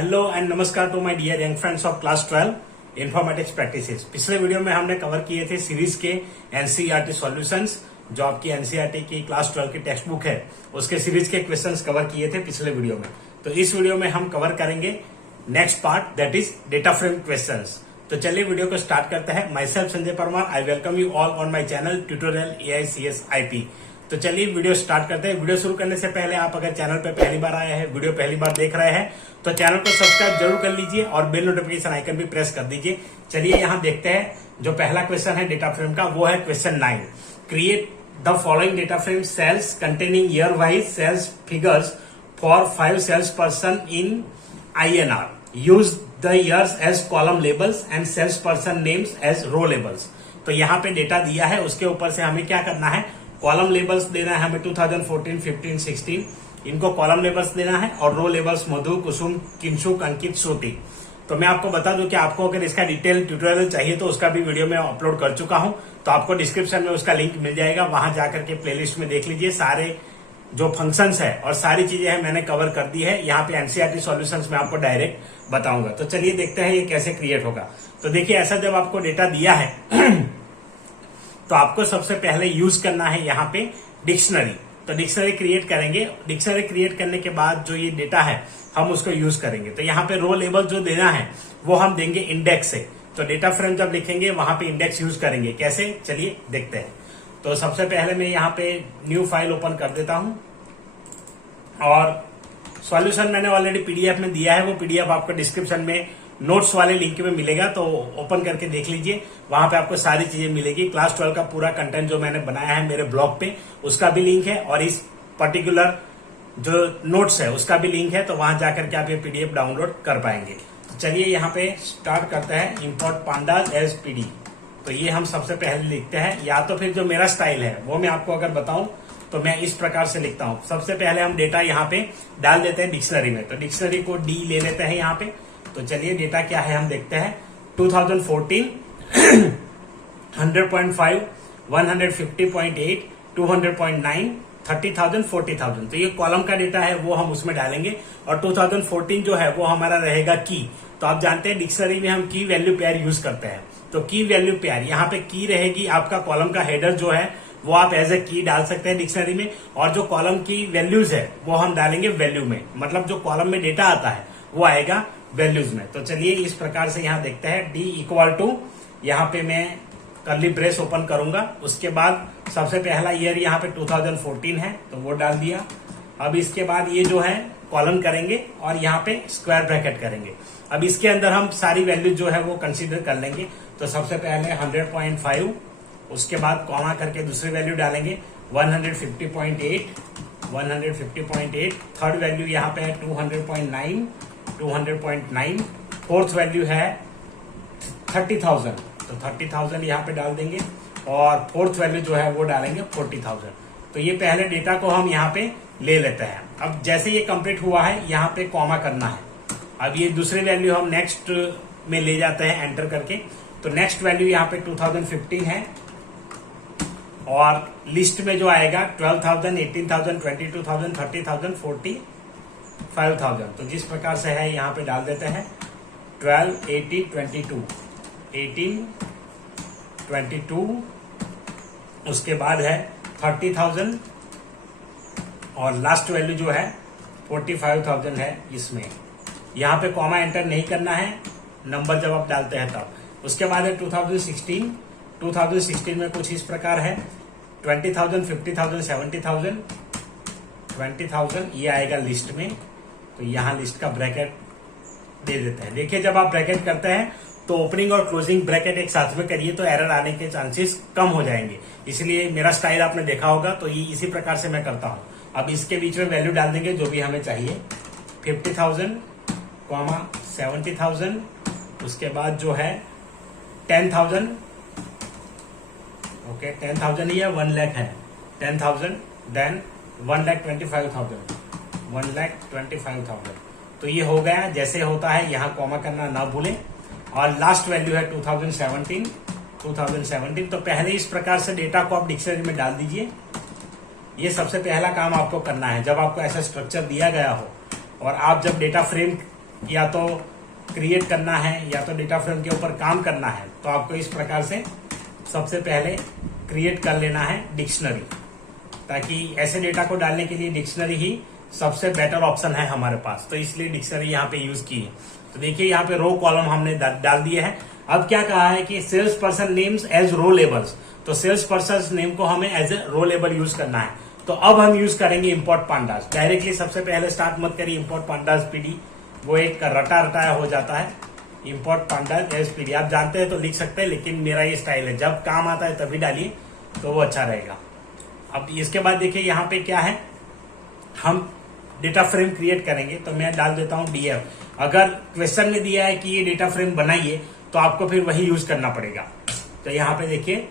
Hello and नमस्कार to my dear young friends of class 12 informatics practices. पिछले video में हमने कवर किए थे सीरीज के एनसीईआरटी सॉल्यूशंस, जो आपकी एनसीईआरटी की क्लास 12 की टेक्स्ट बुक है, उसके सीरीज के क्वेश्चंस कवर किए थे पिछले वीडियो में। तो इस वीडियो में हम कवर करेंगे next part, that is data frame questions. तो चलिए वीडियो को स्टार्ट करते हैं। Myself Sanjay Parmar, I welcome you all on my channel tutorial AICS IP. तो चलिए वीडियो स्टार्ट करते हैं। वीडियो शुरू करने से पहले आप अगर चैनल पे पहली बार आए हैं, वीडियो पहली बार देख रहे हैं, तो चैनल को सब्सक्राइब जरूर कर लीजिए और बेल नोटिफिकेशन आइकन भी प्रेस कर दीजिए। चलिए यहाँ देखते हैं। जो पहला क्वेश्चन है डेटा फ्रेम का, वो है question 9। Create the following data frame sales containing year wise sales figures for 5 sales person in INR. Use the years as column labels and sales person names as row labels. तो यहाँ पे data दिया है, उसके ऊपर से हमें क्या करना है, कॉलम लेबल्स देना है हमें 2014, 15, 16, इनको कॉलम लेबल्स देना है, और रो लेबल्स मधु, कुसुम, किंशुक, अंकित, श्रुति। तो मैं आपको बता दूं कि आपको अगर इसका डिटेल ट्यूटोरियल चाहिए तो उसका भी वीडियो मैं अपलोड कर चुका हूं, तो आपको डिस्क्रिप्शन में उसका लिंक मिल जाएगा, वहां जाकर के प्लेलिस्ट में देख लीजिए। सारे जो फंक्शंस है और सारी चीजें हैं मैंने कवर कर दी है। यहाँ पे एनसीईआरटी सॉल्यूशंस में आपको डायरेक्ट बताऊंगा। तो चलिए देखते हैं ये कैसे क्रिएट होगा। तो देखिए, ऐसा जब आपको डेटा दिया है तो आपको सबसे पहले यूज करना है यहाँ पे डिक्शनरी। तो डिक्शनरी क्रिएट करेंगे। डिक्शनरी क्रिएट करने के बाद जो ये डेटा है हम उसको यूज करेंगे। तो यहाँ पे रो लेबल जो देना है वो हम देंगे इंडेक्स से। तो डेटा फ्रेम जब लिखेंगे वहां पे इंडेक्स यूज करेंगे। कैसे, चलिए देखते हैं। तो सबसे पहले मैं यहाँ पे न्यू फाइल ओपन कर देता हूं, और सॉल्यूशन मैंने ऑलरेडी पीडीएफ में दिया है। वो पीडीएफ आपको डिस्क्रिप्शन में नोट्स वाले लिंक में मिलेगा, तो ओपन करके देख लीजिए। वहां पे आपको सारी चीजें मिलेगी। क्लास 12 का पूरा कंटेंट जो मैंने बनाया है मेरे ब्लॉग पे, उसका भी लिंक है, और इस पर्टिकुलर जो नोट्स है उसका भी लिंक है। तो वहां जाकर के आप ये पीडीएफ डाउनलोड कर पाएंगे। तो चलिए यहाँ पे स्टार्ट करते हैं। Import pandas as pd. तो ये हम सबसे पहले लिखते हैं, या तो फिर जो मेरा स्टाइल है वो मैं आपको अगर बताऊं तो मैं इस प्रकार से लिखता हूं। सबसे पहले हम डेटा यहाँ पे डाल देते हैं डिक्शनरी में। तो डिक्शनरी को डी ले लेते हैं यहाँ पे। तो चलिए डेटा क्या है हम देखते हैं। 2014 100.5 150.8 200.9 30,000 40,000। तो ये कॉलम का डेटा है, वो हम उसमें डालेंगे। और 2014 जो है वो हमारा रहेगा की। तो आप जानते हैं डिक्शनरी में हम की वैल्यू पेयर यूज करते हैं। तो की वैल्यू पेयर, यहाँ पे की रहेगी आपका कॉलम का हेडर जो है वो आप एज ए की डाल सकते हैं डिक्शनरी में, और जो कॉलम की वैल्यूज है वो हम डालेंगे वैल्यू में। मतलब जो कॉलम में डेटा आता है वो आएगा वैल्यूज में। तो चलिए इस प्रकार से यहाँ देखते हैं। डी इक्वल टू, यहाँ पे मैं कर्ली ब्रेस ओपन करूंगा। उसके बाद सबसे पहला ईयर यहाँ पे 2014 है, तो वो डाल दिया। अब इसके बाद ये जो है कॉलन करेंगे और यहाँ पे स्क्वायर ब्रैकेट करेंगे। अब इसके अंदर हम सारी वैल्यू जो है वो कंसीडर कर लेंगे। तो सबसे पहले 100.5, उसके बाद कॉमा करके दूसरी वैल्यू डालेंगे 150.8 150.8। थर्ड वैल्यू यहाँ पे है 200.9 200.9। फोर्थ वैल्यू है 30,000, तो 30,000 यहाँ पे डाल देंगे, और फोर्थ वैल्यू जो है वो डालेंगे 40,000। तो ये पहले डेटा को हम यहाँ पे ले लेते हैं। अब जैसे ये कंप्लीट हुआ है, यहाँ पे कॉमा करना है। अब ये दूसरी वैल्यू हम नेक्स्ट में ले जाते हैं एंटर करके। तो नेक्स्ट वैल्यू यहाँ पे 2015 है, और लिस्ट में जो आएगा 12,000 18,000 22,000 30,000 45,000। तो जिस प्रकार से है यहाँ पे डाल देते हैं 12 18 22 18 22। उसके बाद है 30,000, और लास्ट वैल्यू जो है 45,000 है। इसमें यहाँ पे कॉमा एंटर नहीं करना है, नंबर जब आप डालते हैं तब। उसके बाद है 2016 में कुछ इस प्रकार है 20,000 50,000 70,000 20,000, ये आएगा लिस्ट में। तो यहाँ लिस्ट का ब्रैकेट दे देते हैं। देखिए, जब आप ब्रैकेट करते हैं तो ओपनिंग और क्लोजिंग ब्रैकेट एक साथ में करिए, तो एरर आने के चांसेस कम हो जाएंगे। इसलिए मेरा स्टाइल आपने देखा होगा, तो ये इसी प्रकार से मैं करता हूं। अब इसके बीच में वैल्यू डाल देंगे जो भी हमें चाहिए, 50,000 70,000। उसके बाद जो है 10,000, ओके 10,000 ही है, 1 लाख है 10,000, देन 1,25,000 1,25,000। तो ये हो गया। जैसे होता है यहाँ कॉमा करना ना भूलें। और लास्ट वैल्यू है 2017। तो पहले इस प्रकार से डेटा को आप डिक्शनरी में डाल दीजिए। ये सबसे पहला काम आपको करना है। जब आपको ऐसा स्ट्रक्चर दिया गया हो और आप जब डेटा फ्रेम कि या तो क्रिएट करना है या तो डेटा फ्रेम के ऊपर काम करना है, तो आपको इस प्रकार से सबसे पहले क्रिएट कर लेना है डिक्शनरी, ताकि ऐसे डेटा को डालने के लिए डिक्शनरी ही सबसे बेटर ऑप्शन है हमारे पास, तो इसलिए डिक्शनरी यहाँ पे यूज की है। तो देखिए यहाँ पे रो कॉलम हमने डाल दिए हैं। अब क्या कहा है कि sales person names as row labels, तो सेल्स पर्सन नेम को हमें as a row label use करना है। तो अब हम यूज करेंगे इंपोर्ट पांडास डायरेक्टली। सबसे पहले स्टार्ट मत करिए इंपोर्ट पांडास पीडी, वो एक रटा रटाया हो जाता है। इंपोर्ट पांडास एज पीडी आप जानते हैं तो लिख सकते हैं, लेकिन मेरा ये स्टाइल है, जब काम आता है तभी डालिए तो वो अच्छा रहेगा। अब इसके बाद देखिए यहाँ पे क्या है, हम डेटा फ्रेम क्रिएट करेंगे, तो मैं डाल देता हूं डीएफ। अगर क्वेश्चन में दिया है कि ये डेटा फ्रेम बनाइए तो आपको फिर वही यूज करना पड़ेगा। तो यहाँ पे देखिए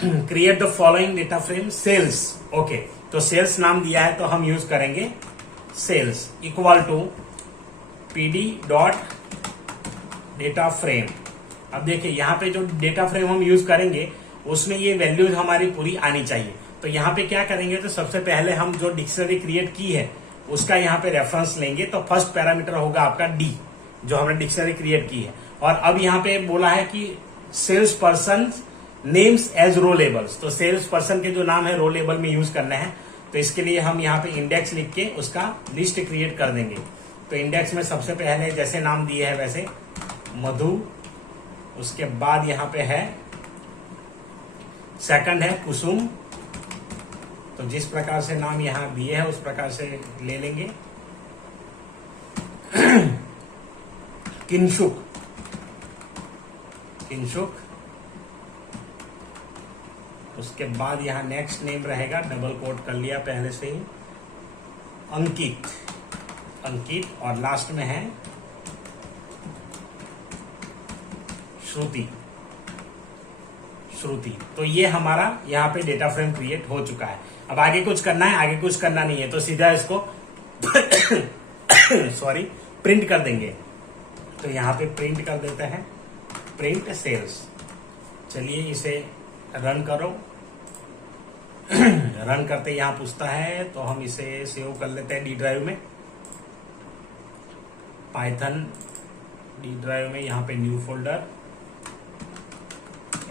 create the following data frame sales, okay, तो सेल्स नाम दिया है तो हम यूज करेंगे sales equal to pd dot data frame. अब देखिए यहाँ पे जो डेटा फ्रेम हम यूज करेंगे उसमें ये वैल्यूज हमारी पूरी आनी चाहिए। तो यहाँ पे क्या करेंगे, तो सबसे पहले हम जो डिक्शनरी क्रिएट की है उसका यहाँ पे रेफरेंस लेंगे। तो फर्स्ट पैरामीटर होगा आपका डी, जो हमने डिक्शनरी क्रिएट की है। और अब यहाँ पे बोला है कि sales person names as row labels, तो सेल्स पर्सन के जो नाम है रो लेबल में यूज करने हैं। तो इसके लिए हम यहाँ पे इंडेक्स लिख के उसका लिस्ट क्रिएट कर देंगे। तो इंडेक्स में सबसे पहले जैसे नाम दिए है वैसे मधु, उसके बाद यहाँ पे है सेकंड है कुसुम, तो जिस प्रकार से नाम यहाँ दिए है उस प्रकार से ले लेंगे। किंशुक, किंशुक, उसके बाद यहाँ नेक्स्ट नेम रहेगा, डबल कोट कर लिया पहले से ही, अंकित, अंकित, और लास्ट में है श्रुति, श्रुति। तो ये हमारा यहाँ पे डेटा फ्रेम क्रिएट हो चुका है। अब आगे कुछ करना है, आगे कुछ करना नहीं है, तो सीधा इसको सॉरी प्रिंट कर देंगे। तो यहाँ पे प्रिंट कर देते हैं, प्रिंट सेल्स। चलिए इसे रन करो। रन करते यहाँ पूछता है तो हम इसे सेव कर लेते हैं डी ड्राइव में, पाइथन डी ड्राइव में, यहाँ पे new folder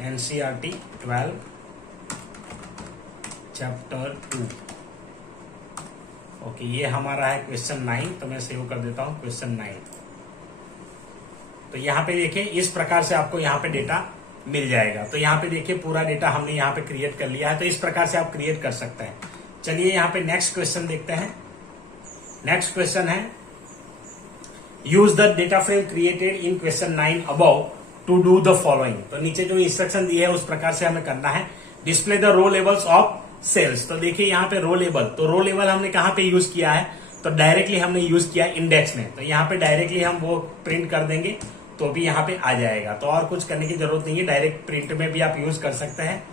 NCERT 12 chapter 2। Okay, ये हमारा है क्वेश्चन 9, तो मैं सेव कर देता हूं क्वेश्चन 9। तो यहाँ पे देखिए इस प्रकार से आपको यहाँ पे डेटा मिल जाएगा। तो यहाँ पे देखिए पूरा डेटा हमने यहाँ पे क्रिएट कर लिया है। तो इस प्रकार से आप क्रिएट कर सकते हैं। चलिए यहाँ पे नेक्स्ट क्वेश्चन देखते हैं। नेक्स्ट क्वेश्चन है use the data frame created in question 9 above to do the following. तो नीचे जो इंस्ट्रक्शन दिए है उस प्रकार से हमें करना है। Display the row labels of sales, तो देखिए यहाँ पे रो लेवल, तो रो लेवल हमने कहाँ पे यूज किया है, तो डायरेक्टली हमने यूज किया इंडेक्स में। तो यहाँ पे डायरेक्टली हम वो प्रिंट कर देंगे तो भी यहाँ पे आ जाएगा। तो और कुछ करने की जरूरत नहीं है, डायरेक्ट प्रिंट में भी आप यूज कर सकते हैं,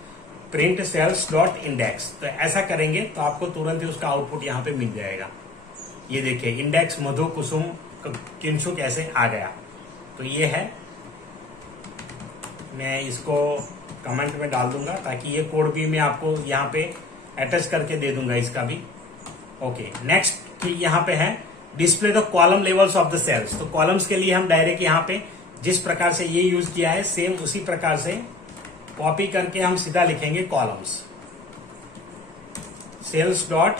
प्रिंट सेल्स डॉट इंडेक्स। तो ऐसा करेंगे तो आपको तुरंत ही उसका आउटपुट यहाँ पे मिल जाएगा। ये देखिए इंडेक्स मधु कुसुम किंशुक ऐसे आ गया। तो ये है, मैं इसको कमेंट में डाल दूंगा ताकि ये कोड भी मैं आपको यहाँ पे अटैच करके दे दूंगा इसका भी। ओके, नेक्स्ट यहाँ पे है display the column levels of the sales. तो कॉलम्स के लिए हम डायरेक्ट यहाँ पे जिस प्रकार से ये यूज किया है सेम उसी प्रकार से कॉपी करके हम सीधा लिखेंगे कॉलम्स, सेल्स डॉट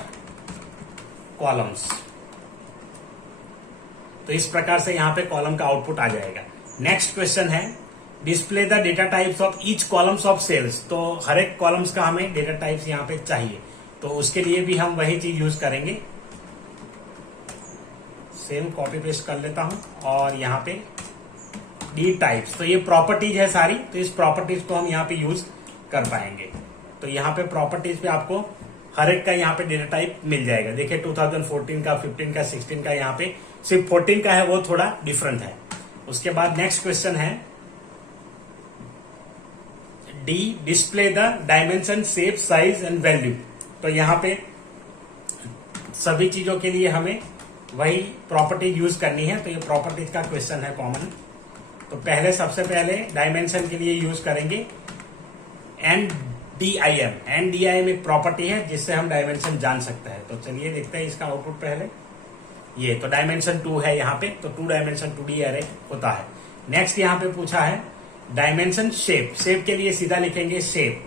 कॉलम्स। तो इस प्रकार से यहाँ पे कॉलम का आउटपुट आ जाएगा। नेक्स्ट क्वेश्चन है display the data types of each columns of sales. तो हर एक कॉलम्स का हमें डेटा टाइप्स यहाँ पे चाहिए, तो उसके लिए भी हम वही चीज यूज करेंगे। सेम कॉपी पेस्ट कर लेता हूं और यहाँ पे डी टाइप्स, तो ये प्रॉपर्टीज है सारी, तो इस प्रॉपर्टीज को हम यहाँ पे यूज कर पाएंगे। तो यहाँ पे प्रॉपर्टीज पे आपको हर एक का यहाँ पे डेटा टाइप मिल जाएगा। देखिए 2014 का, 15 का, 16 का, यहाँ पे सिर्फ 14 का है, वो थोड़ा डिफरेंट है। उसके बाद नेक्स्ट क्वेश्चन है D display the dimension, shape, size and value. तो यहाँ पे सभी चीजों के लिए हमें वही प्रॉपर्टी यूज करनी है। तो ये प्रॉपर्टीज का क्वेश्चन है कॉमन। तो पहले सबसे पहले डायमेंशन के लिए यूज करेंगे NDIM। NDIM एक प्रॉपर्टी है जिससे हम डायमेंशन जान सकते हैं। तो चलिए देखते हैं इसका आउटपुट पहले। ये तो डायमेंशन 2 है यहाँ पे, तो 2 डायमेंशन 2D अरे होता है। नेक्स्ट यहाँ पे पूछा है डायमेंशन शेप। शेप के लिए सीधा लिखेंगे शेप,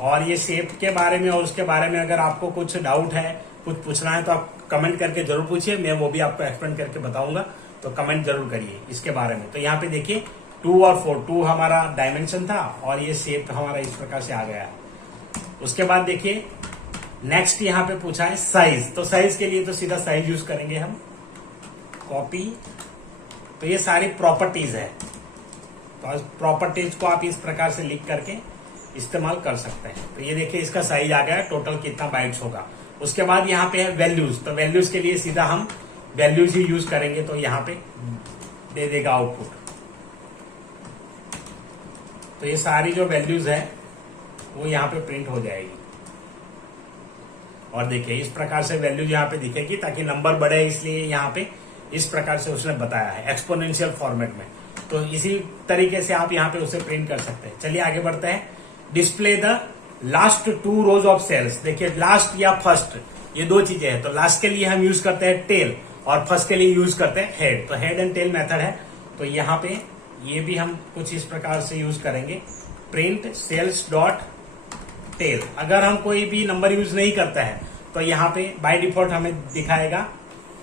और ये शेप के बारे में और उसके बारे में अगर आपको कुछ डाउट है, कुछ पूछना है, तो आप कमेंट करके जरूर पूछिए, मैं वो भी आपको एक्सप्लेन करके बताऊंगा, तो कमेंट जरूर करिए इसके बारे में। तो यहाँ पे देखिए 2 और 4, 2 हमारा डायमेंशन था और ये शेप हमारा इस प्रकार से आ गया है। उसके बाद देखिए नेक्स्ट यहाँ पे पूछा है साइज। तो साइज के लिए तो सीधा साइज यूज करेंगे हम, कॉपी। तो ये सारी प्रॉपर्टीज है, तो प्रॉपर्टीज को आप इस प्रकार से लिख करके इस्तेमाल कर सकते हैं। तो ये देखिए इसका साइज आ गया, टोटल कितना बाइट्स होगा। उसके बाद यहाँ पे है वैल्यूज। तो वैल्यूज के लिए सीधा हम वैल्यूज ही यूज करेंगे, तो यहाँ पे दे देगा आउटपुट। तो ये सारी जो वैल्यूज है वो यहाँ पे प्रिंट हो जाएगी, और देखिए इस प्रकार से वैल्यूज यहाँ पे दिखेगी, ताकि नंबर बढ़े, इसलिए यहाँ पे इस प्रकार से उसने बताया है एक्सपोनेंशियल फॉर्मेट में। तो इसी तरीके से आप यहाँ पे उसे प्रिंट कर सकते हैं। चलिए आगे बढ़ते हैं। Display the last 2 rows of sales. देखिए लास्ट या फर्स्ट, ये 2 चीजें हैं। तो लास्ट के लिए हम यूज करते हैं टेल, और फर्स्ट के लिए यूज करते हैं हेड। तो हेड एंड टेल मेथड है। तो यहाँ पे ये भी हम कुछ इस प्रकार से यूज करेंगे, प्रिंट सेल्स डॉट टेल। अगर हम कोई भी नंबर यूज नहीं करते हैं तो यहाँ पे बाय डिफॉल्ट हमें दिखाएगा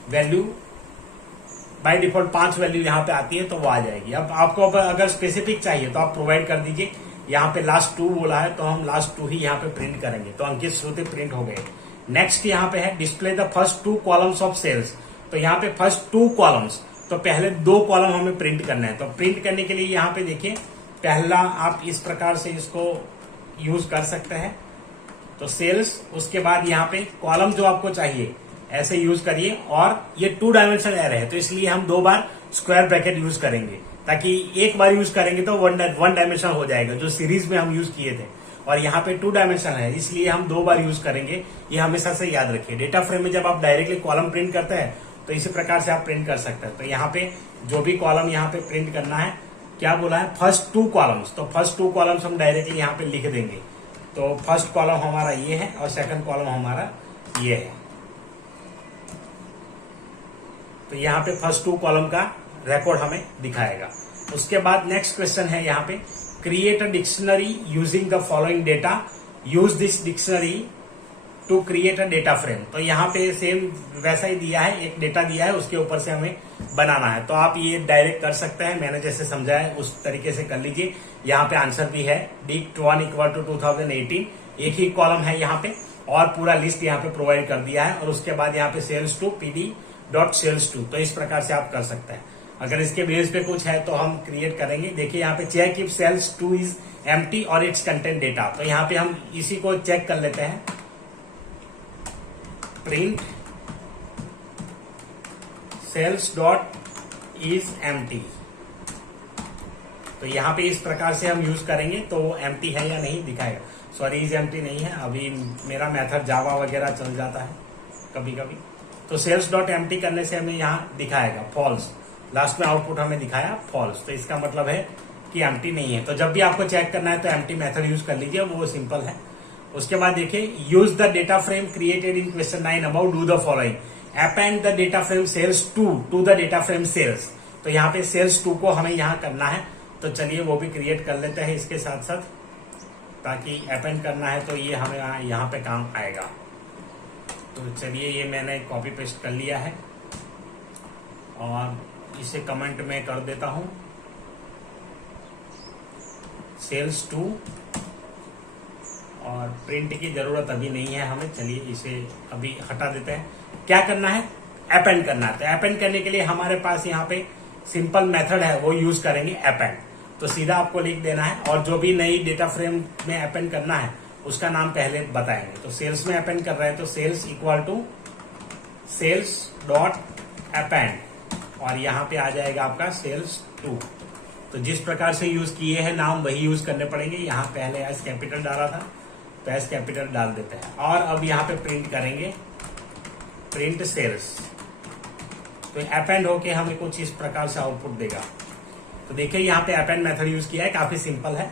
वैल्यू, बाय डिफॉल्ट 5 वैल्यू यहाँ पे आती है, तो वो आ जाएगी। अब आपको अगर स्पेसिफिक चाहिए तो आप प्रोवाइड कर दीजिए। यहाँ पे लास्ट 2 बोला है, तो हम लास्ट 2 ही यहाँ पे प्रिंट करेंगे। तो अंकित श्रुति प्रिंट हो गए। नेक्स्ट यहाँ पे है display the first 2 columns of sales. तो यहाँ पे फर्स्ट 2 कॉलम्स, तो पहले 2 कॉलम हमें प्रिंट करना है। तो प्रिंट करने के लिए यहाँ पे देखिए पहला आप इस प्रकार से इसको यूज कर सकते हैं। तो सेल्स, उसके बाद यहाँ पे कॉलम जो आपको चाहिए ऐसे यूज करिए, और ये 2 डायमेंशन एरे है, तो इसलिए हम 2 बार स्क्वायर ब्रैकेट यूज करेंगे, ताकि एक बार यूज करेंगे तो 1 डायमेंशन हो जाएगा, जो सीरीज में हम यूज किए थे। और यहाँ पे 2 डायमेंशन है, इसलिए हम 2 बार यूज करेंगे। ये हमेशा से याद रखिए। डेटा फ्रेम में जब आप डायरेक्टली कॉलम प्रिंट करते हैं तो इसी प्रकार से आप प्रिंट कर सकते हैं। तो यहाँ पे जो भी कॉलम यहाँ पे प्रिंट करना है, क्या बोला है, फर्स्ट 2 कॉलम्स। तो फर्स्ट 2 कॉलम्स हम डायरेक्टली यहाँ पे लिख देंगे। तो फर्स्ट कॉलम हमारा ये है और सेकंड कॉलम हमारा ये है। तो यहाँ पे फर्स्ट 2 कॉलम का रिकॉर्ड हमें दिखाएगा। उसके बाद नेक्स्ट क्वेश्चन है यहाँ पे, create a dictionary using the following data, use this dictionary to create a data frame. तो यहाँ पे सेम वैसा ही दिया है, एक डेटा दिया है, उसके ऊपर से हमें बनाना है। तो आप ये डायरेक्ट कर सकते हैं, मैंने जैसे समझाया है उस तरीके से कर लीजिए। यहाँ पे आंसर भी है dict1 = 2018, एक ही कॉलम है यहाँ पे, और पूरा लिस्ट यहाँ पे प्रोवाइड कर दिया है। और उसके बाद यहाँ पे sales2 pd.sales2। तो इस प्रकार से आप कर सकते हैं। अगर इसके बेस पे कुछ है तो हम क्रिएट करेंगे। देखिए यहाँ पे check if sales2 is empty और इट्स कंटेंट डेटा। तो यहाँ पे हम इसी को चेक कर लेते हैं, print sales dot is empty. तो यहाँ पे इस प्रकार से हम यूज करेंगे, तो वो एम्प्टी है या नहीं दिखाएगा। सॉरी, इज एम्प्टी नहीं है, अभी मेरा मेथड जावा वगैरह चल जाता है कभी कभी। तो सेल्स डॉट एम्प्टी करने से हमें यहाँ दिखाएगा फॉल्स, लास्ट में आउटपुट हमें दिखाया फॉल्स। तो इसका मतलब है कि एम्प्टी नहीं है। तो जब भी आपको चेक करना है तो एम्प्टी मेथड यूज कर लीजिए, वो सिंपल है। उसके बाद देखिए, use the data frame created in question 9 about, do the following, append the data frame sales2 to the data frame sales. तो यहाँ पे sales2 को हमें यहाँ करना है। तो चलिए वो भी क्रिएट कर लेते हैं इसके साथ साथ, ताकि अपेंड करना है तो ये हमें यहाँ पे काम आएगा। तो चलिए ये मैंने कॉपी पेस्ट कर लिया है और इसे कमेंट में कर देता हूं, sales2, और प्रिंट की जरूरत अभी नहीं है हमें। चलिए इसे अभी हटा देते हैं। क्या करना है, अपेंड करना है। तो अपेंड करने के लिए हमारे पास यहाँ पे सिंपल मेथड है, वो यूज करेंगे अपेंड। तो सीधा आपको लिख देना है, और जो भी नई डेटा फ्रेम में अपेंड करना है उसका नाम पहले बताएंगे। तो सेल्स में अपेंड कर रहे हैं, तो sales equal to sales dot append, और यहाँ पे आ जाएगा आपका sales2। तो जिस प्रकार से यूज किए हैं नाम, वही यूज करने पड़ेंगे। यहाँ पहले एस कैपिटल डाला था, तो एस कैपिटल डाल देते हैं। और अब यहाँ पे प्रिंट करेंगे, प्रिंट सेल्स। तो अपेंड होके हमें कुछ इस प्रकार से आउटपुट देगा। तो देखिए यहाँ पे अपेंड मेथड यूज किया है, काफी सिंपल है।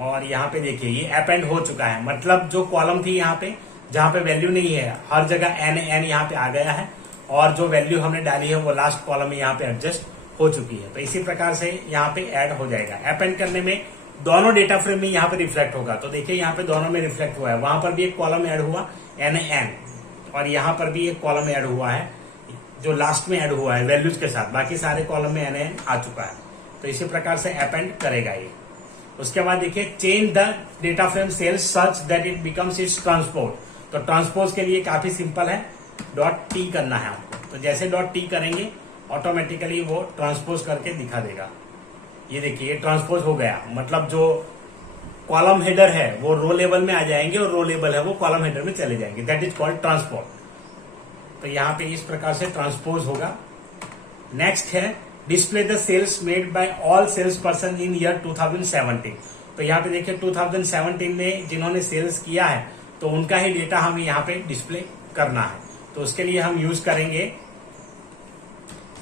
और यहाँ पे देखिए ये अपेंड हो चुका है, मतलब जो कॉलम थी यहाँ पे जहां पे वैल्यू नहीं है हर जगह एन एन यहाँ पे आ गया है, और जो वैल्यू हमने डाली है वो लास्ट कॉलम में यहाँ पे एडजस्ट हो चुकी है। तो इसी प्रकार से यहाँ पे ऐड हो जाएगा। अपेंड करने में दोनों डेटा फ्रेम में यहाँ पे रिफ्लेक्ट होगा। तो देखिए यहाँ पे दोनों में रिफ्लेक्ट हुआ है, वहां पर भी एक कॉलम ऐड हुआ एन एन, और यहाँ पर भी एक कॉलम ऐड हुआ है जो लास्ट में ऐड हुआ है वैल्यूज के साथ, बाकी सारे कॉलम में एन एन आ चुका है। तो इसी प्रकार से अपेंड करेगा ये। उसके बाद देखिए change the data frame sales such that it becomes its transpose. तो ट्रांसपोज के लिए काफी सिंपल है, डॉट टी करना है आपको। तो जैसे डॉट टी करेंगे ऑटोमेटिकली वो ट्रांसपोज करके दिखा देगा। ये देखिए ये ट्रांसपोज हो गया, मतलब जो कॉलम हेडर है वो रो लेवल में आ जाएंगे और रो लेवल है वो कॉलम हेडर में चले जाएंगे। That is called transpose. तो यहाँ पे इस प्रकार से ट्रांसपोज होगा। नेक्स्ट है display the sales made by all sales person in year 2017। तो यहाँ पे देखिए 2017 में जिन्होंने सेल्स किया है तो उनका ही डेटा हमें यहाँ पे डिस्प्ले करना है। तो उसके लिए हम यूज करेंगे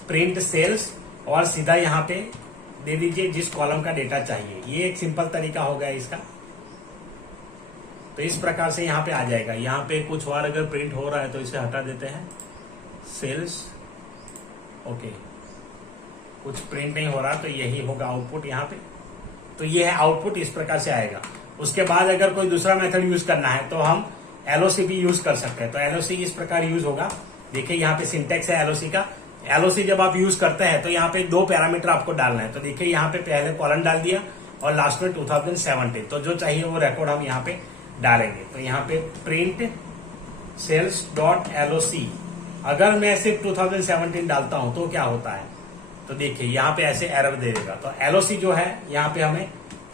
प्रिंट सेल्स, और सीधा यहाँ पे दे दीजिए जिस कॉलम का डेटा चाहिए। ये एक सिंपल तरीका हो गया इसका। तो इस प्रकार से यहाँ पे आ जाएगा। यहाँ पे कुछ और अगर प्रिंट हो रहा है तो इसे हटा देते हैं, सेल्स ओके। कुछ प्रिंट नहीं हो रहा तो यही होगा आउटपुट यहाँ पे। तो ये है आउटपुट, इस प्रकार से आएगा। उसके बाद अगर कोई दूसरा मेथड यूज करना है तो हम एलओसी भी यूज कर सकते हैं। तो एलओसी इस प्रकार यूज होगा। देखिए यहाँ पे सिंटेक्स है एलओसी का। एलओसी जब आप यूज करते हैं तो यहाँ पे दो पैरामीटर आपको डालना है। तो देखिए यहाँ पे पहले कॉलन डाल दिया और लास्ट में 2017। तो जो चाहिए वो रिकॉर्ड हम यहाँ पे डालेंगे। तो यहाँ पे प्रिंट सेल्स डॉट एलओसी। अगर मैं सिर्फ 2017 डालता हूं तो क्या होता है, तो देखिए यहाँ पे ऐसे एरर दे देगा। तो एलओसी जो है यहाँ पे हमें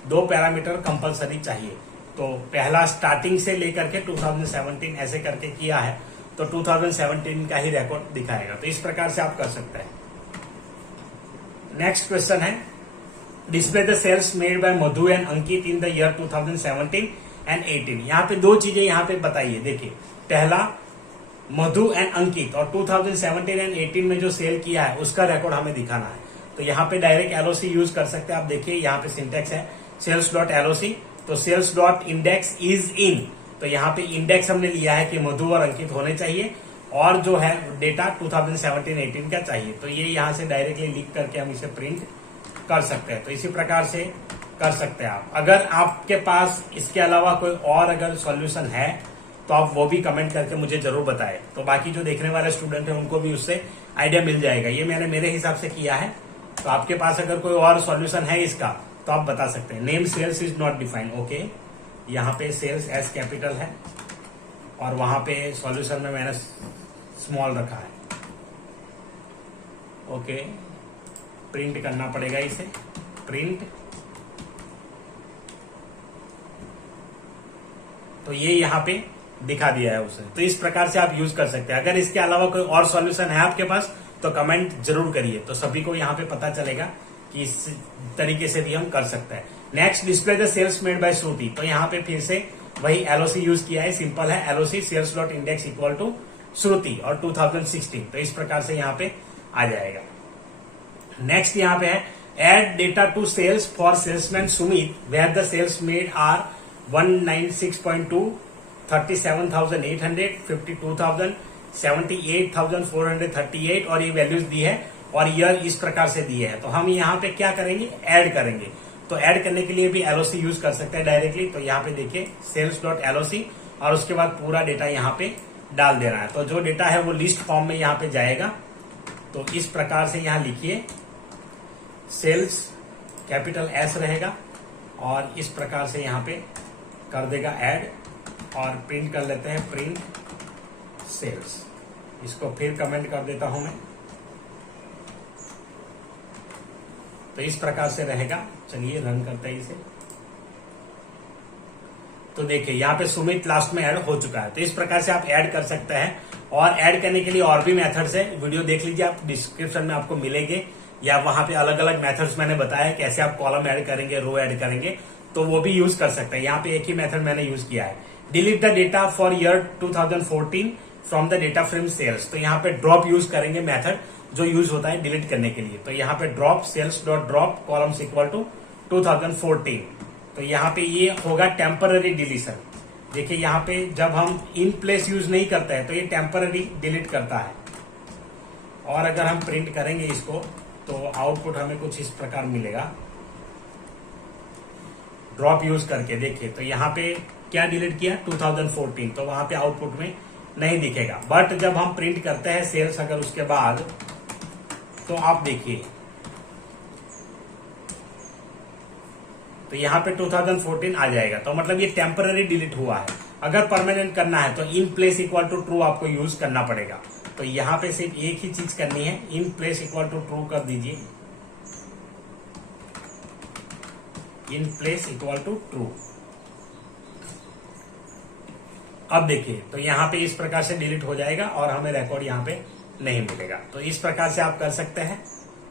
दो पैरामीटर कंपलसरी चाहिए। तो पहला स्टार्टिंग से लेकर के 2017 ऐसे करके किया है तो 2017 का ही रिकॉर्ड दिखाएगा। तो इस प्रकार से आप कर सकते हैं। नेक्स्ट क्वेश्चन है display the sales made by Madhu and Ankit in the year 2017 and 18। यहाँ पे दो चीजें यहाँ पे बताइए। देखिए पहला मधु एंड अंकित, और 2017 एंड 18 में जो सेल किया है उसका रिकॉर्ड हमें दिखाना है। तो यहाँ पे डायरेक्ट एलओसी यूज कर सकते हैं। आप देखिए यहाँ पे सिंटेक्स है सेल्स डॉट एलओसी। तो sales dot index is in, तो यहाँ पे इंडेक्स हमने लिया है कि मधु और अंकित होने चाहिए, और जो है डेटा 2017-18 का चाहिए। तो ये यहाँ से डायरेक्टली लिख करके हम इसे प्रिंट कर सकते हैं। तो इसी प्रकार से कर सकते हैं आप। अगर आपके पास इसके अलावा कोई और अगर सॉल्यूशन है तो आप वो भी कमेंट करके मुझे जरूर बताएं। तो बाकी जो देखने वाले स्टूडेंट हैं उनको भी उससे आइडिया मिल जाएगा। ये मैंने मेरे हिसाब से किया है। तो आपके पास अगर कोई और सॉल्यूशन है इसका तो आप बता सकते हैं। Name sales is not defined, okay. यहाँ पे सेल्स एस कैपिटल है और वहां पे सॉल्यूशन में मैंने स्मॉल रखा है, ओके। प्रिंट करना पड़ेगा इसे, प्रिंट। तो ये यहाँ पे दिखा दिया है उसे। तो इस प्रकार से आप यूज कर सकते हैं। अगर इसके अलावा कोई और सॉल्यूशन है आपके पास तो कमेंट जरूर करिए, तो सभी को यहाँ पे पता चलेगा कि इस तरीके से भी हम कर सकते हैं। Next display the sales made by Shruti. तो यहाँ पे फिर से वही एलओसी यूज किया है, सिंपल है। LOC sales dot index equal to Shruti और 2016। तो इस प्रकार से यहाँ पे आ जाएगा। नेक्स्ट यहाँ पे है add data to sales for salesman Sumit where the sales made are 196.2, 37,800, 52,000, 78,438 और ये वैल्यूज दी है और ईयर इस प्रकार से दिए हैं। तो हम यहाँ पे क्या करेंगे, ऐड करेंगे। तो ऐड करने के लिए भी एलओसी यूज कर सकते हैं डायरेक्टली। तो यहाँ पे देखिए सेल्स डॉट एलओसी और उसके बाद पूरा डेटा यहाँ पे डाल देना है। तो जो डेटा है वो लिस्ट फॉर्म में यहाँ पे जाएगा। तो इस प्रकार से यहाँ लिखिए सेल्स कैपिटल एस रहेगा और इस प्रकार से यहाँ पे कर देगा ऐड और प्रिंट कर लेते हैं प्रिंट सेल्स। इसको फिर कमेंट कर देता हूं मैं। तो इस प्रकार से रहेगा। चलिए रन करते हैं इसे। तो देखिए यहाँ पे सुमित लास्ट में ऐड हो चुका है। तो इस प्रकार से आप ऐड कर सकते हैं। और ऐड करने के लिए और भी मेथड्स है, वीडियो देख लीजिए आप, डिस्क्रिप्शन में आपको मिलेंगे, या वहां पे अलग अलग मेथड्स मैंने बताया कैसे आप कॉलम ऐड करेंगे, रो ऐड करेंगे, तो वो भी यूज कर सकते हैं। यहाँ पे एक ही मेथड मैंने यूज किया है, delete the data for year 2014 from the data frame sales. तो यहाँ पे ड्रॉप यूज करेंगे मेथड जो यूज होता है डिलीट करने के लिए। तो यहाँ पे drop sales dot drop columns equal to 2014। तो यहाँ पे ये होगा टेम्पररी डिलीशन। देखिए यहाँ पे जब हम इन प्लेस यूज नहीं करते हैं तो ये टेम्पररी डिलीट करता है। और अगर हम प्रिंट करेंगे इसको तो आउटपुट हमें कुछ इस प्रकार मिलेगा ड्रॉप यूज करके। देखिए तो यहाँ पे क्या डिलीट किया 2014, तो वहां पे आउटपुट में नहीं दिखेगा। बट जब हम प्रिंट करते हैं सेल्स अगर उसके बाद, तो आप देखिए तो यहाँ पे 2014 आ जाएगा। तो मतलब ये टेम्पररी डिलीट हुआ है। अगर परमानेंट करना है तो in place equal to true आपको यूज करना पड़ेगा। तो यहाँ पे सिर्फ एक ही चीज करनी है, in place equal to true कर दीजिए, in place equal to true. अब देखिए तो यहाँ पे इस प्रकार से डिलीट हो जाएगा और हमें रिकॉर्ड यहाँ पे नहीं मिलेगा। तो इस प्रकार से आप कर सकते हैं।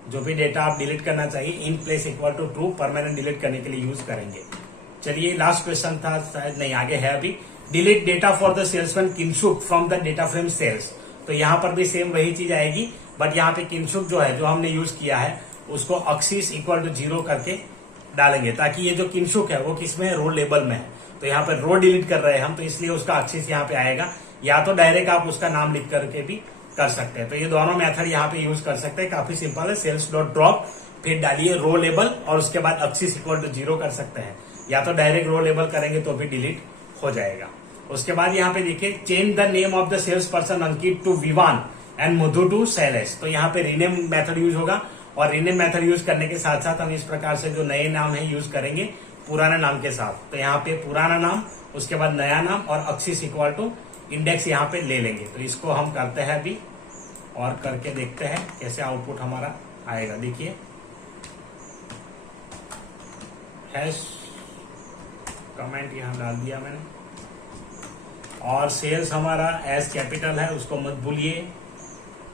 जो भी डेटा आप डिलीट करना चाहिए in place equal to true permanent delete करने के लिए यूज करेंगे। चलिए लास्ट क्वेश्चन था, शायद नहीं आगे है अभी। Delete data for the salesman Kinshuk from the data frame sales. तो यहाँ पर भी सेम वही चीज आएगी, बट यहाँ पे किनशुक जो है जो हमने यूज किया है उसको अक्सिस इक्वल टू 0 करके डालेंगे, ताकि ये जो किनशुक है वो किसमें रो लेबल में है। तो यहाँ पे रो डिलीट कर रहे हैं हम, तो इसलिए उसका अक्सिस यहाँ पे आएगा। या तो डायरेक्ट आप उसका नाम लिख करके भी कर सकते हैं। तो ये दोनों मेथड यहाँ पे यूज कर सकते हैं, काफी सिंपल है। सेल्स डॉट ड्रॉप, फिर डालिए रो लेबल और उसके बाद अक्सिस इक्वल टू 0 कर सकते हैं। या तो डायरेक्ट रो लेबल करेंगे तो भी डिलीट हो जाएगा। उसके बाद यहाँ पे देखिए change the name of the sales person Ankit to Vivaan and Madhu to Shailesh. तो यहाँ पे रीनेम मेथड यूज होगा और रीनेम मेथड यूज करने के साथ साथ हम इस प्रकार से जो नए नाम है यूज करेंगे पुराने नाम के साथ। तो यहाँ पे पुराना नाम, उसके बाद नया नाम और अक्सिस इक्वल टू इंडेक्स यहाँ पे ले लेंगे। तो इसको हम करते हैं अभी और करके देखते हैं कैसे आउटपुट हमारा आएगा। देखिए हैश कमेंट यहाँ डाल दिया मैंने, और सेल्स हमारा एस कैपिटल है, उसको मत भूलिए।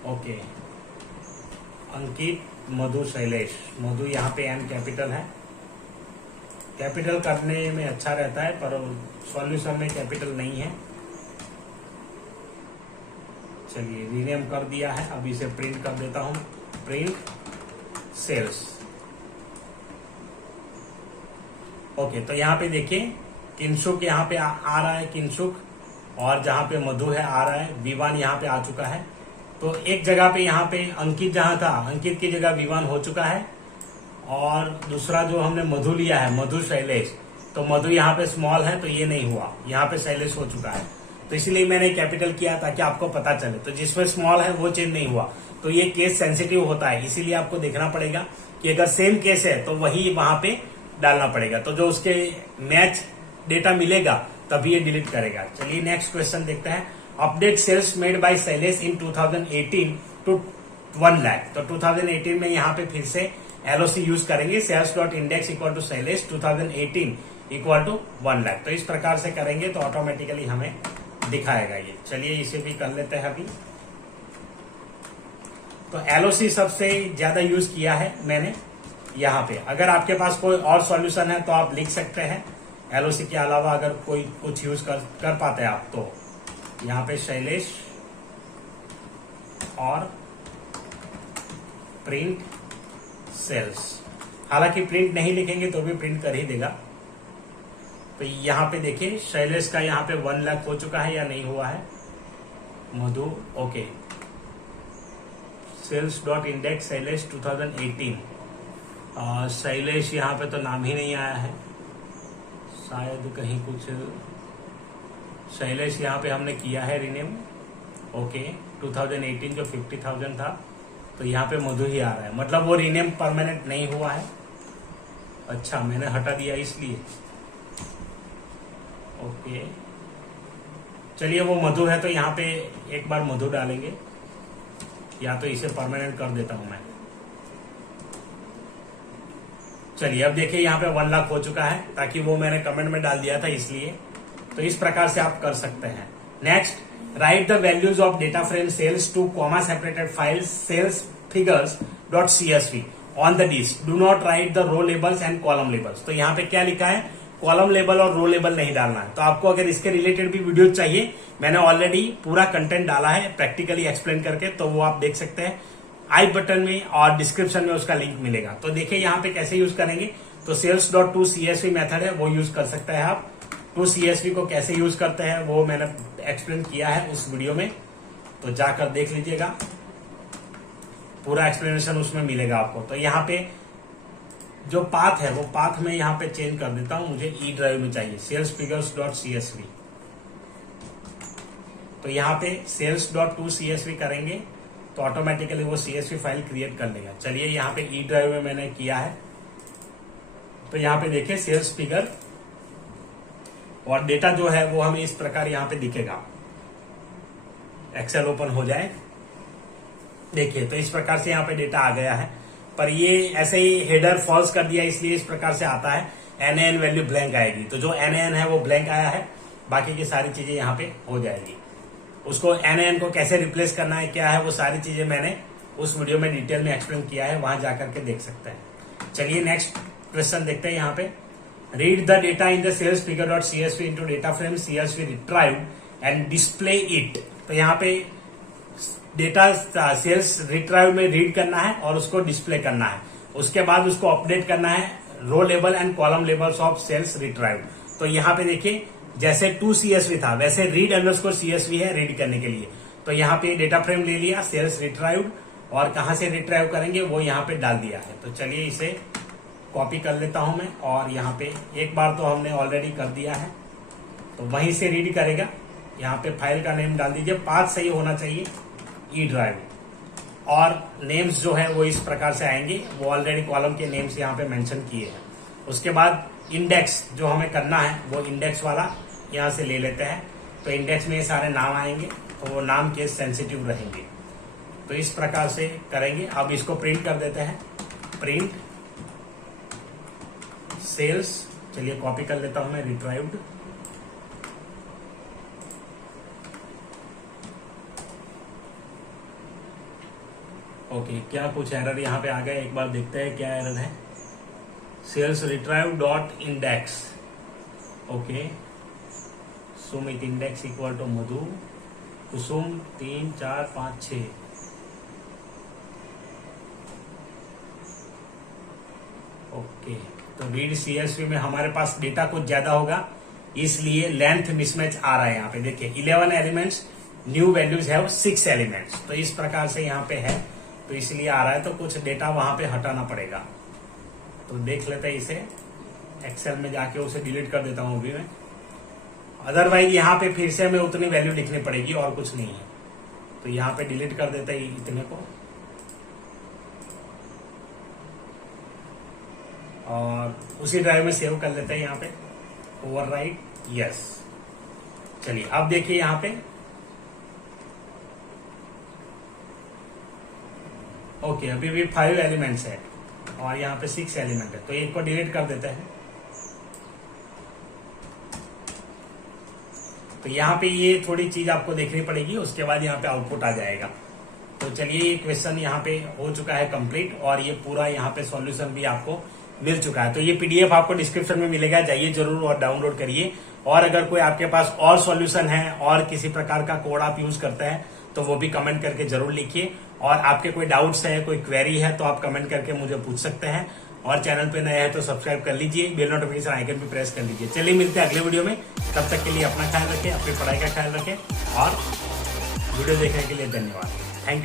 ओके, अंकित मधु शैलेश, मधु यहाँ पे एम कैपिटल है। कैपिटल करने में अच्छा रहता है पर सॉल्यूशन में कैपिटल नहीं है। चलिए रीनेम कर दिया है, अब इसे प्रिंट कर देता हूं, प्रिंट सेल्स। ओके, तो यहाँ पे देखिए किनशुक यहाँ पे आ रहा है, किनशुक, और जहां पे मधु है आ रहा है, विवान यहाँ पे आ चुका है। तो एक जगह पे यहाँ पे अंकित जहां था, अंकित की जगह विवान हो चुका है। और दूसरा जो हमने मधु लिया है, मधु शैलेश, तो मधु यहाँ पे स्मॉल है तो ये नहीं हुआ, यहाँ पे शैलेश हो चुका है। तो इसलिए मैंने कैपिटल किया ताकि आपको पता चले। तो जिसमें स्मॉल है वो चेंज नहीं हुआ। तो ये केस सेंसिटिव होता है, इसीलिए आपको देखना पड़ेगा कि अगर सेम केस है तो वही वहां पे डालना पड़ेगा। तो जो उसके मैच डेटा मिलेगा तभी ये डिलीट करेगा। चलिए नेक्स्ट क्वेश्चन देखते हैं। Update sales made by Shailesh in 2018 to 1 lakh. तो 2018 में यहाँ पे फिर से एलओसी यूज करेंगे, sales dot index equal to Shailesh 2018 equal to 1 lakh. तो इस प्रकार से करेंगे तो ऑटोमेटिकली हमें दिखाएगा ये। चलिए इसे भी कर लेते हैं अभी। तो एलओसी सबसे ज्यादा यूज किया है मैंने यहाँ पे। अगर आपके पास कोई और सॉल्यूशन है तो आप लिख सकते हैं। एलओसी के अलावा अगर कोई कुछ यूज कर पाते हैं आप, तो यहाँ पे शैलेश और प्रिंट सेल्स। हालांकि प्रिंट नहीं लिखेंगे तो भी प्रिंट कर ही देगा। तो यहाँ पे देखिए शैलेश का यहाँ पे 1 लाख हो चुका है या नहीं हुआ है। Madhu, okay, sales dot index Shailesh 2018। Shailesh यहाँ पे तो नाम ही नहीं आया है, शायद कहीं कुछ। शैलेश यहाँ पे हमने किया है रीनेम, ओके। 2018 जो 50,000 था तो यहाँ पे मधु ही आ रहा है, मतलब वो रीनेम परमानेंट नहीं हुआ है। अच्छा, मैंने हटा दिया इसलिए, ओके। चलिए वो मधु है तो यहाँ पे एक बार मधु डालेंगे, या तो इसे परमानेंट कर देता हूं मैं। चलिए अब देखिए यहाँ पे 1 लाख हो चुका है, ताकि वो मैंने कमेंट में डाल दिया था इसलिए। तो इस प्रकार से आप कर सकते हैं। Next, write the values of data frame sales to comma separated files sales figures dot CSV on the disk. Do not write the row labels and column labels. तो यहाँ पे क्या लिखा है, कॉलम लेबल और रो लेबल नहीं डालना है। तो आपको अगर इसके रिलेटेड भी वीडियो चाहिए, मैंने ऑलरेडी पूरा कंटेंट डाला है प्रैक्टिकली एक्सप्लेन करके, तो वो आप देख सकते हैं। आई बटन में और डिस्क्रिप्शन में उसका लिंक मिलेगा। तो देखिए यहाँ पे कैसे यूज करेंगे। तो sales dot to CSV method है, वो यूज कर सकते हैं आप। टू CSV को कैसे यूज करते हैं वो मैंने एक्सप्लेन किया है उस वीडियो में, तो जाकर देख लीजिएगा, पूरा एक्सप्लेनेशन उसमें मिलेगा आपको। तो यहाँ पे जो पाथ है वो पाथ में यहाँ पे चेंज कर देता हूं, मुझे ई ड्राइव में चाहिए salesfigures.csv। तो यहाँ पे sales.tocsv करेंगे तो ऑटोमेटिकली वो CSV फाइल क्रिएट कर लेगा। चलिए यहाँ पे ई ड्राइव में मैंने किया है, तो यहाँ पे देखिए सेल्स फिगर और डेटा जो है वो हमें इस प्रकार यहाँ पे दिखेगा। एक्सेल ओपन हो जाए, देखिए तो इस प्रकार से यहाँ पे डेटा आ गया है, पर ये ऐसे ही हेडर फॉल्स कर दिया इसलिए इस प्रकार से आता है। NaN वैल्यू ब्लैंक आएगी, तो जो NaN है वो ब्लैंक आया है, बाकी की सारी चीजें यहाँ पे हो जाएगी। उसको NaN को कैसे रिप्लेस करना है, क्या है, वो सारी चीजें मैंने उस वीडियो में डिटेल में एक्सप्लेन किया है, वहां जाकर के देख सकते हैं। चलिए नेक्स्ट क्वेश्चन देखते हैं। यहाँ पे read the data in the sales figure dot CSV into data frame CSV retrieve and display it. तो यहाँ पे डेटा सेल्स रिट्राइव में रीड करना है और उसको डिस्प्ले करना है, उसके बाद उसको अपडेट करना है row level and column levels of sales retrieve. तो यहाँ पे देखिए जैसे टू CSV था वैसे रीड अंडरस्कोर CSV है रीड करने के लिए। तो यहाँ पे डेटा फ्रेम ले लिया सेल्स रिट्राइव और कहां से रिट्राइव करेंगे वो यहाँ पे डाल दिया है। तो चलिए इसे कॉपी कर लेता हूं मैं, और यहाँ पे एक बार तो हमने ऑलरेडी कर दिया है, तो वहीं से रीड करेगा। यहाँ पे फाइल का नेम डाल दीजिए, पाथ सही होना चाहिए ई ड्राइव, और नेम्स जो है वो इस प्रकार से आएंगे, वो ऑलरेडी कॉलम के नेम्स यहाँ पे मेंशन किए हैं। उसके बाद इंडेक्स जो हमें करना है वो इंडेक्स वाला यहाँ से ले लेते हैं। तो इंडेक्स में ये सारे नाम आएंगे, तो वो नाम केस सेंसिटिव रहेंगे, तो इस प्रकार से करेंगे। अब इसको प्रिंट कर देते हैं, प्रिंट सेल्स, चलिए कॉपी कर लेता हूं मैं, रिट्राइव्ड। ओके, क्या कुछ एरर यहाँ पे आ गया, एक बार देखते हैं क्या एरर है। Sales retrieve dot index, okay, Sumit index equal to Madhu Kusum 3 4 5 6। Okay, तो रीड CSV में हमारे पास डेटा कुछ ज्यादा होगा, इसलिए लेंथ मिसमैच आ रहा है। यहाँ पे देखिए 11 एलिमेंट्स, न्यू वैल्यूज है 6 एलिमेंट्स, तो इस प्रकार से यहाँ पे है, तो इसलिए आ रहा है। तो कुछ डेटा वहां पे हटाना पड़ेगा, तो देख लेते हैं इसे। एक्सेल में जाके उसे डिलीट कर देता हूं अभी मैं, अदरवाइज यहाँ पे फिर से हमें उतनी वैल्यू लिखनी पड़ेगी और कुछ नहीं है। तो यहाँ पे डिलीट कर देते हैं इतने को, और उसी ड्राइव में सेव कर लेते हैं। यहाँ पे ओवरराइट, यस। चलिए अब देखिए यहाँ पे, ओके, अभी भी 5 एलिमेंट्स है और यहाँ पे 6 एलिमेंट है, तो एक को डिलीट कर देते हैं। तो यहाँ पे ये थोड़ी चीज आपको देखनी पड़ेगी, उसके बाद यहाँ पे आउटपुट आ जाएगा। तो चलिए ये क्वेश्चन यहाँ पे हो चुका है कंप्लीट, और ये पूरा यहाँ पे सॉल्यूशन भी आपको मिल चुका है। तो ये PDF आपको डिस्क्रिप्शन में मिलेगा, जाइए जरूर और डाउनलोड करिए। और अगर कोई आपके पास और सॉल्यूशन है और किसी प्रकार का कोड आप यूज करते हैं तो वो भी कमेंट करके जरूर लिखिए। और आपके कोई डाउट्स है, कोई क्वेरी है तो आप कमेंट करके मुझे पूछ सकते हैं। और चैनल पे नए हैं तो सब्सक्राइब कर लीजिए, बेल नोटिफिकेशन आइकन भी प्रेस कर लीजिए। चलिए मिलते हैं अगले वीडियो में, तब तक के लिए अपना ख्याल रखें, अपनी पढ़ाई का ख्याल रखें, और वीडियो देखने के लिए धन्यवाद। Thank you.